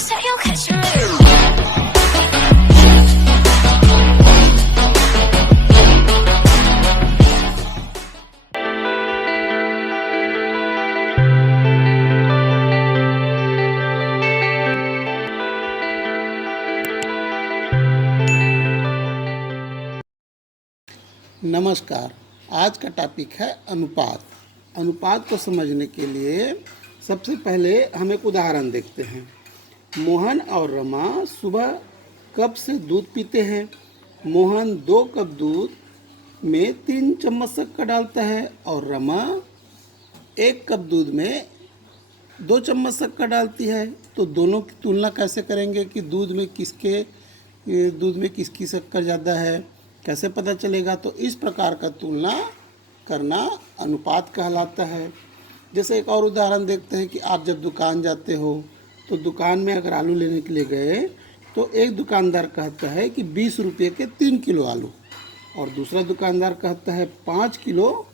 say you'll catch me. नमस्कार। आज का टॉपिक है अनुपात। अनुपात को समझने के लिए सबसे पहले हम एक उदाहरण देखते हैं। मोहन और रमा सुबह कप से दूध पीते हैं। मोहन 2 कप दूध में 3 चम्मच शक्कर डालता है और रमा 1 कप दूध में 2 चम्मच शक्कर डालती है। तो दोनों की तुलना कैसे करेंगे कि दूध में किसकी शक्कर ज़्यादा है, कैसे पता चलेगा? तो इस प्रकार का तुलना करना अनुपात कहलाता है। जैसे एक और उदाहरण देखते हैं कि आप जब दुकान जाते हो तो दुकान में अगर आलू लेने के लिए गए तो एक दुकानदार कहता है कि 20 रुपये के 3 किलो आलू और दूसरा दुकानदार कहता है 5 किलो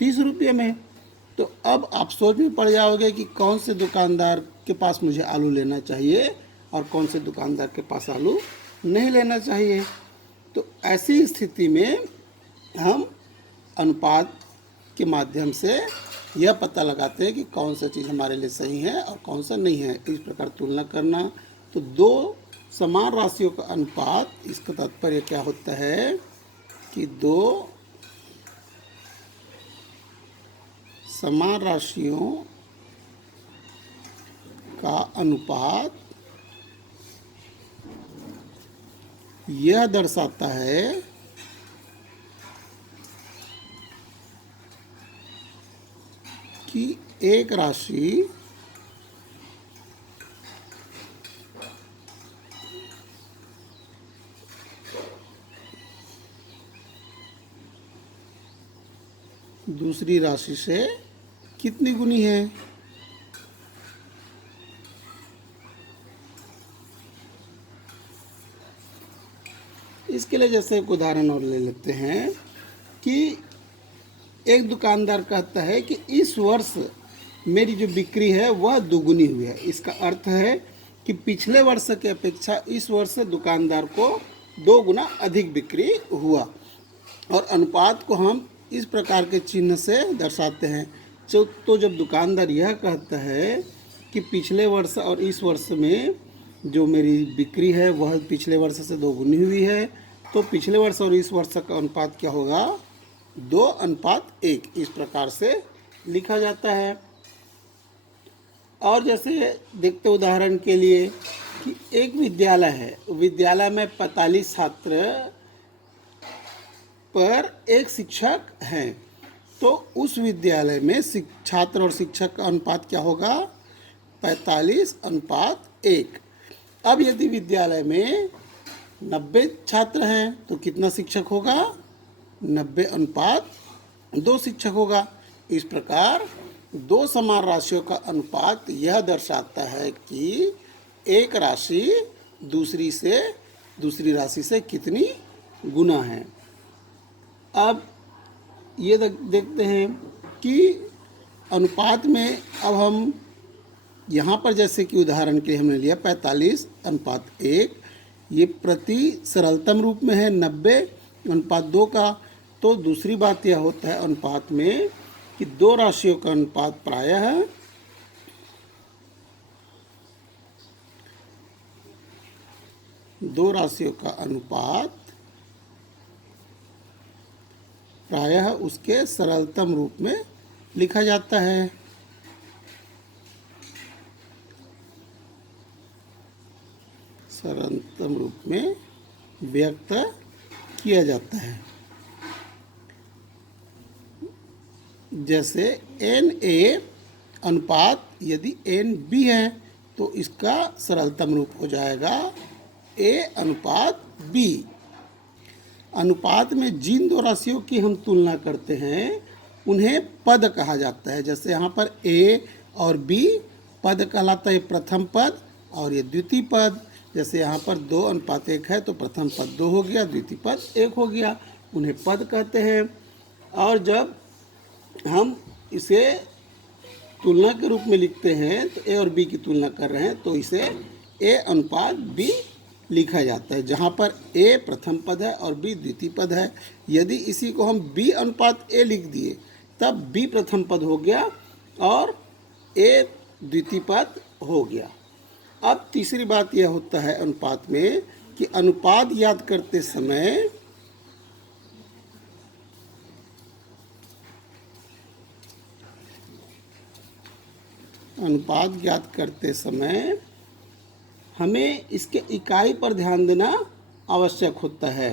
30 रुपये में। तो अब आप सोच में पड़ जाओगे कि कौन से दुकानदार के पास मुझे आलू लेना चाहिए और कौन से दुकानदार के पास आलू नहीं लेना चाहिए। तो ऐसी स्थिति में हम अनुपात के माध्यम से यह पता लगाते हैं कि कौन सा चीज़ हमारे लिए सही है और कौन सा नहीं है। इस प्रकार तुलना करना। तो 2 समान राशियों का अनुपात, इसका तात्पर्य क्या होता है कि 2 समान राशियों का अनुपात यह दर्शाता है कि एक राशि दूसरी राशि से कितनी गुनी है। इसके लिए जैसे एक उदाहरण और ले लेते हैं कि एक दुकानदार कहता है कि इस वर्ष मेरी जो बिक्री है वह दुगुनी हुई है। इसका अर्थ है कि पिछले वर्ष की अपेक्षा इस वर्ष दुकानदार को 2 गुना अधिक बिक्री हुआ। और अनुपात को हम इस प्रकार के चिन्ह से दर्शाते हैं। तो जब दुकानदार यह कहता है कि पिछले वर्ष और इस वर्ष में जो मेरी बिक्री है वह पिछले वर्ष से 2 गुनी हुई है, तो पिछले वर्ष और इस वर्ष का अनुपात क्या होगा? 2:1 इस प्रकार से लिखा जाता है। और जैसे देखते उदाहरण के लिए कि एक विद्यालय है, विद्यालय में 45 छात्र पर एक शिक्षक हैं, तो उस विद्यालय में छात्र और शिक्षक का अनुपात क्या होगा? 45:1। अब यदि विद्यालय में 90 छात्र हैं तो कितना शिक्षक होगा? 90:2 शिक्षक होगा। इस प्रकार 2 समान राशियों का अनुपात यह दर्शाता है कि एक राशि दूसरी राशि से कितनी गुना है। अब ये देखते हैं कि अनुपात में अब हम यहाँ पर जैसे कि उदाहरण के लिए हमने लिया 45:1, ये प्रति सरलतम रूप में है 90:2 का। तो दूसरी बात यह होता है अनुपात में कि 2 राशियों का अनुपात प्रायः उसके सरलतम रूप में लिखा जाता है। सरलतम रूप में व्यक्त किया जाता है। जैसे NA अनुपात यदि NB है तो इसका सरलतम रूप हो जाएगा A:B। अनुपात में जिन 2 राशियों की हम तुलना करते हैं उन्हें पद कहा जाता है। जैसे यहाँ पर A और B पद कहलाता है, प्रथम पद और ये द्वितीय पद। जैसे यहाँ पर 2:1 है तो प्रथम पद 2 हो गया, द्वितीय पद 1 हो गया, उन्हें पद कहते हैं। और जब हम इसे तुलना के रूप में लिखते हैं तो ए और बी की तुलना कर रहे हैं तो इसे ए अनुपात बी लिखा जाता है, जहाँ पर ए प्रथम पद है और बी द्वितीय पद है। यदि इसी को हम बी अनुपात ए लिख दिए तब बी प्रथम पद हो गया और ए द्वितीय पद हो गया। अब तीसरी बात यह होता है अनुपात में कि अनुपात याद करते समय हमें इसके इकाई पर ध्यान देना आवश्यक होता है,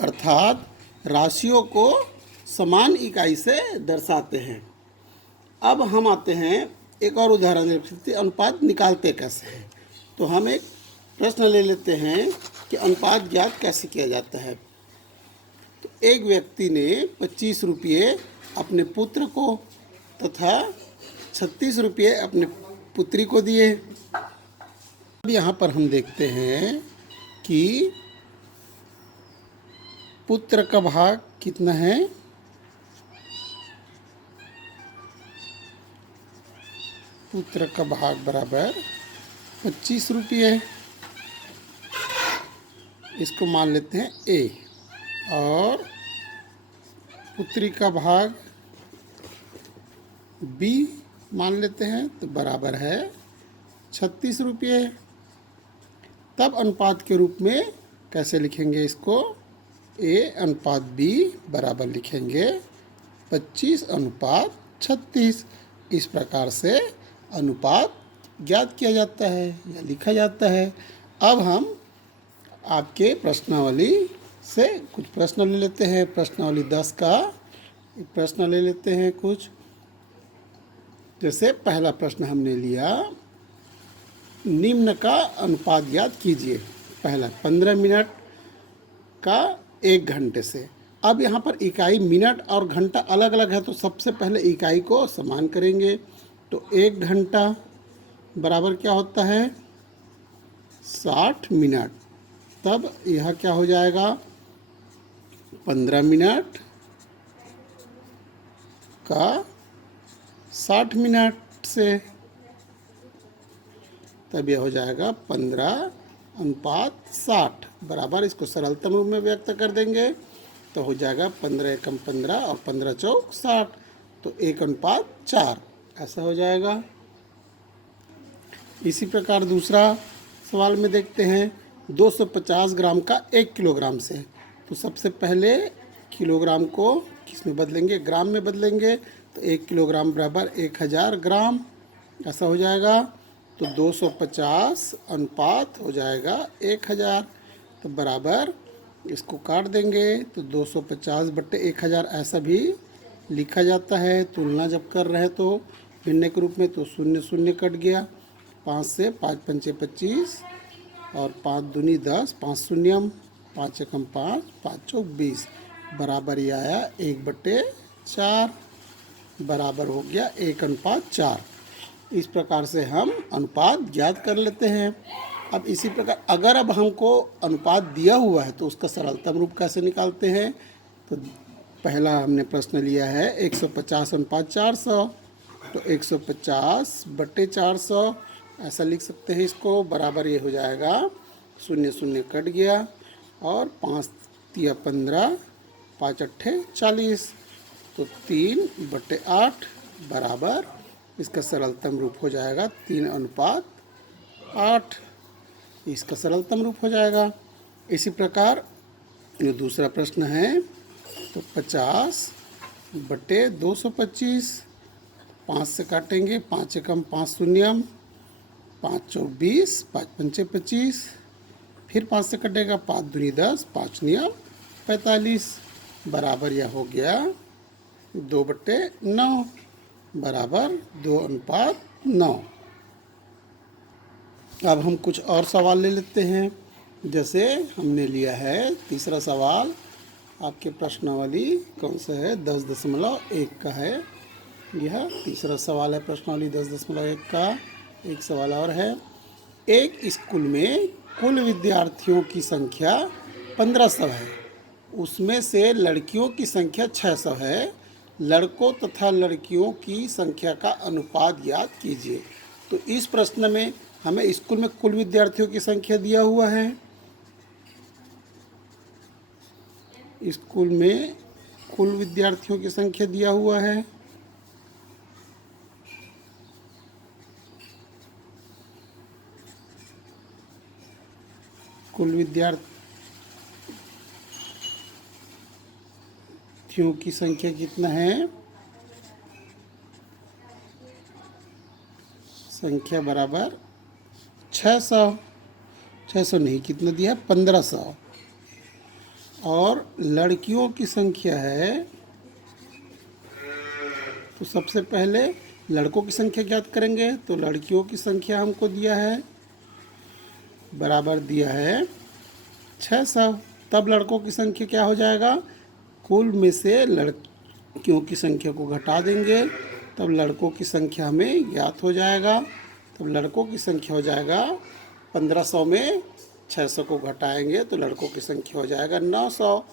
अर्थात राशियों को समान इकाई से दर्शाते हैं। अब हम आते हैं एक और उदाहरण देखते हैं अनुपात निकालते कैसे हैं। तो हम एक प्रश्न ले लेते हैं कि अनुपात ज्ञात कैसे किया जाता है। तो एक व्यक्ति ने 25 रुपये अपने पुत्र को तथा 36 रुपये अपने पुत्री को दिए। अब यहाँ पर हम देखते हैं कि पुत्र का भाग कितना है, पुत्र का भाग बराबर 25 रुपये, इसको मान लेते हैं ए, और पुत्री का भाग बी मान लेते हैं तो बराबर है 36 रुपये। तब अनुपात के रूप में कैसे लिखेंगे इसको, ए अनुपात बी बराबर लिखेंगे 25 अनुपात 36। इस प्रकार से अनुपात ज्ञात किया जाता है या लिखा जाता है। अब हम आपके प्रश्नावली से कुछ प्रश्न ले लेते हैं। प्रश्नावली 10 का एक प्रश्न ले लेते हैं कुछ। जैसे पहला प्रश्न हमने लिया, निम्न का अनुपात ज्ञात कीजिए। पहला 15 मिनट का 1 घंटे से। अब यहाँ पर इकाई मिनट और घंटा अलग अलग है, तो सबसे पहले इकाई को समान करेंगे। तो 1 घंटा बराबर क्या होता है 60 मिनट। तब यह क्या हो जाएगा 15 मिनट का 60 मिनट से, तब यह हो जाएगा 15 अनुपात 60 बराबर, इसको सरलतम रूप में व्यक्त कर देंगे तो हो जाएगा 15 एकम 15 और 15 चौक 60, तो 1 अनुपात 4 ऐसा हो जाएगा। इसी प्रकार दूसरा सवाल में देखते हैं 250 ग्राम का 1 किलोग्राम से। तो सबसे पहले किलोग्राम को किस में बदलेंगे, ग्राम में बदलेंगे। तो 1 किलोग्राम बराबर 1000 ग्राम ऐसा हो जाएगा। तो 250 अनुपात हो जाएगा 1000, तो बराबर इसको काट देंगे तो 250 बट्टे 1000 ऐसा भी लिखा जाता है। तुलना जब कर रहे हैं तो भिन्न के रूप में, तो 0 0 कट गया, 5 से 5 पंचे 25 और 5 दूनी 10, 5 शून्यम, 5 एकम 5, 5 चौक 20 बराबर ये आया 1/4 बराबर हो गया 1 अनुपात 4। इस प्रकार से हम अनुपात ज्ञात कर लेते हैं। अब इसी प्रकार अगर अब हमको अनुपात दिया हुआ है तो उसका सरलतम रूप कैसे निकालते हैं। तो पहला हमने प्रश्न लिया है 150 अनुपात 400, तो 150 बट्टे 400 ऐसा लिख सकते हैं इसको, बराबर ये हो जाएगा 0 0 कट गया और 5 तिया 15, 5 अट्ठे 40, तो 3/8 बराबर इसका सरलतम रूप हो जाएगा 3 अनुपात 8, इसका सरलतम रूप हो जाएगा। इसी प्रकार जो दूसरा प्रश्न है तो 50 बट्टे 225, 5 से काटेंगे, 5 एकम 5 शून्यम, 5 चौक 20, 5 पंचे 25, फिर 5 से कटेगा, 5 दूनी 10, 5 नियम 45 बराबर यह हो गया 2/9 बराबर 2 अनुपात 9। अब हम कुछ और सवाल ले लेते हैं। जैसे हमने लिया है तीसरा सवाल, आपके प्रश्नावली कौन सा है 10.1 का है। यह तीसरा सवाल है प्रश्नावली 10.1 का। एक सवाल और है, एक स्कूल में कुल विद्यार्थियों की संख्या 1500 है, उसमें से लड़कियों की संख्या 600 है, लड़कों तथा लड़कियों की संख्या का अनुपात ज्ञात कीजिए। तो इस प्रश्न में हमें स्कूल में कुल विद्यार्थियों की संख्या दिया हुआ है। स्कूल में कुल विद्यार्थियों की संख्या दिया हुआ है। कुल विद्यार्थियों की संख्या कितना है? संख्या बराबर 600। 600 नहीं, कितना दिया है? 1500। और लड़कियों की संख्या है, तो सबसे पहले लड़कों की संख्या ज्ञात करेंगे। तो लड़कियों की संख्या हमको दिया है, बराबर दिया है 600। तब लड़कों की संख्या क्या हो जाएगा? कुल में से लड़कियों की संख्या को घटा देंगे, तब लड़कों की संख्या हमें ज्ञात हो जाएगा। तब लड़कों की संख्या हो जाएगा 1500 में 600 को घटाएंगे तो लड़कों की संख्या हो जाएगा 900।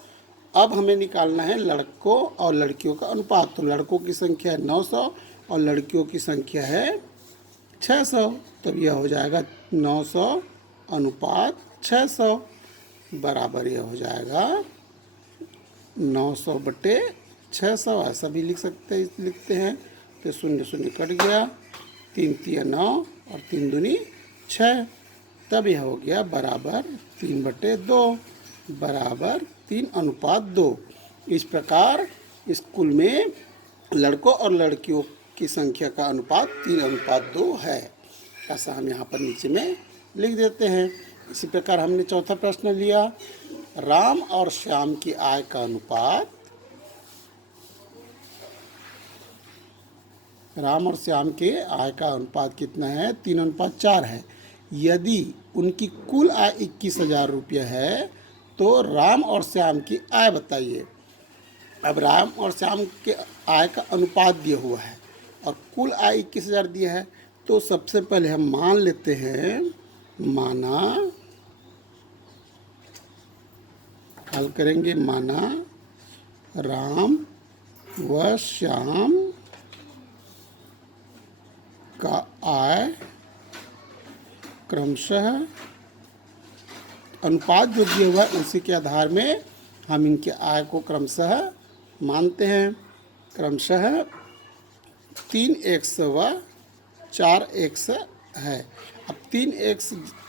अब हमें निकालना है लड़कों और लड़कियों का अनुपात। तो लड़कों की संख्या है 900 और लड़कियों की संख्या है 600। तब यह हो जाएगा 900 अनुपात 600 बराबर यह हो जाएगा 900 बटे 600। ऐसा भी लिखते हैं। तो शून्य शून्य कट गया, 3 तिया 9 और 3 दूनी 6। तब यह हो गया बराबर 3 बटे 2 बराबर 3 अनुपात 2। इस प्रकार स्कूल में लड़कों और लड़कियों की संख्या का अनुपात 3 अनुपात 2 है। ऐसा हम यहाँ पर नीचे में लिख देते हैं। इसी प्रकार हमने चौथा प्रश्न लिया, राम और श्याम की आय का अनुपात। राम और श्याम के आय का अनुपात कितना है? 3 अनुपात 4 है। यदि उनकी कुल आय 21,000 रुपये है तो राम और श्याम की आय बताइए। अब राम और श्याम के आय का अनुपात दिया हुआ है और कुल आय 21,000 दिया है, तो सबसे पहले हम मान लेते हैं, माना, हल करेंगे, माना राम व श्याम का आय क्रमशः, अनुपात जो दिया हुआ है उसी के आधार में हम इनके आय को क्रमशः मानते हैं। क्रमशः 3x व 4x है। अब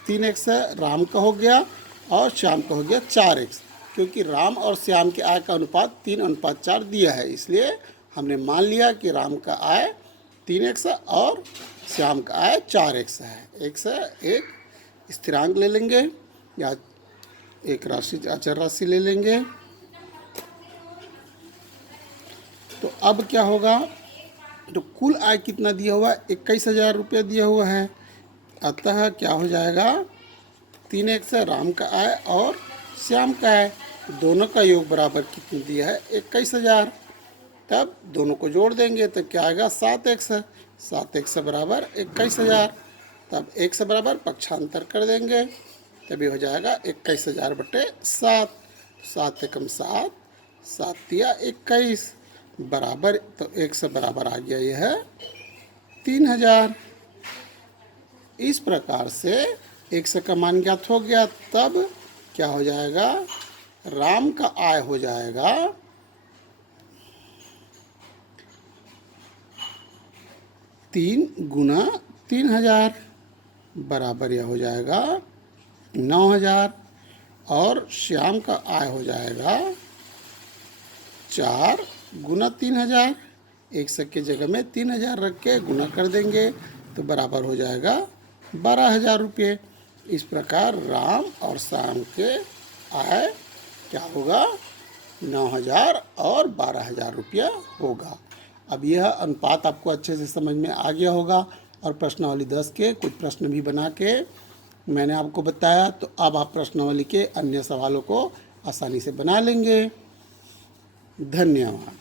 3x राम का हो गया और श्याम का हो गया 4x, क्योंकि राम और श्याम के आय का अनुपात 3 अनुपात 4 दिया है, इसलिए हमने मान लिया कि राम का आय 3x और श्याम का आय 4x है। एक स्थिरांक ले लेंगे या एक राशि, अचर राशि ले लेंगे। तो अब क्या होगा? तो कुल आय कितना दिया हुआ है? 21,000 रुपये दिया हुआ है। अतः क्या हो जाएगा? 3x राम का आय और श्याम का आय, दोनों का योग बराबर कितना दिया है? 21,000। तब दोनों को जोड़ देंगे तो क्या आएगा? 7x। 7x बराबर 21,000। तब x बराबर पक्षांतर कर देंगे, तभी हो जाएगा 21,000 बटे 7। 7 एकम 7, 7 तिया 21 बराबर, तो x बराबर आ गया यह 3,000। इस प्रकार से x का मान ज्ञात हो गया। तब क्या हो जाएगा? राम का आय हो जाएगा 3 गुना 3,000 बराबर यह हो जाएगा 9,000। और श्याम का आय हो जाएगा 4 गुना 3,000। एक सौ के जगह में 3,000 रख के गुना कर देंगे तो बराबर हो जाएगा 12,000 रुपये। इस प्रकार राम और श्याम के आय क्या होगा? 9,000 और 12,000 रुपया होगा। अब यह अनुपात आपको अच्छे से समझ में आ गया होगा और प्रश्नावली 10 के कुछ प्रश्न भी बना के मैंने आपको बताया, तो अब आप प्रश्नावली के अन्य सवालों को आसानी से बना लेंगे। धन्यवाद।